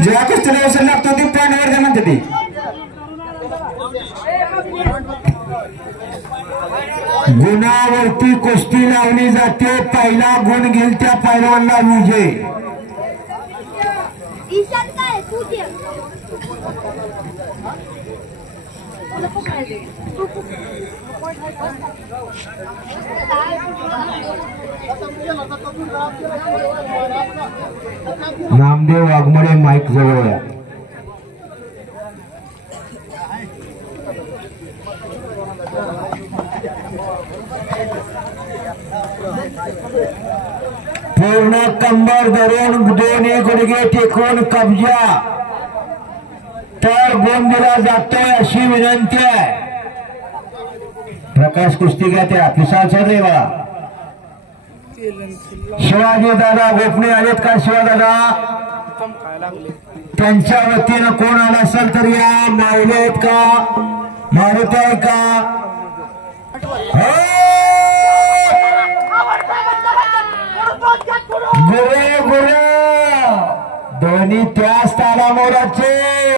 जेव्हा कुस्तीला अवसर लागतो ती पॉईंटवर म्हणते ती गुणावरती कुस्ती लावली जाते पहिला गुण घेईल त्या पैलवानला विजय नामदेव वाघमोडे माईक जवळ या पूर्ण कंबर धरून दोन्ही गुडघे टेकून कब्जा तर गुण दिला जातोय अशी विनंती आहे प्रकाश कुस्ती घ्या त्या पिसाळचा रे बा शिवाजी दादा गोपणे आलेत का शिवादादा त्यांच्या वतीनं कोण आला असेल तर या मावले आहेत का मारुती आहे का गुरे गुरे दोन्ही त्याच तालामोराचे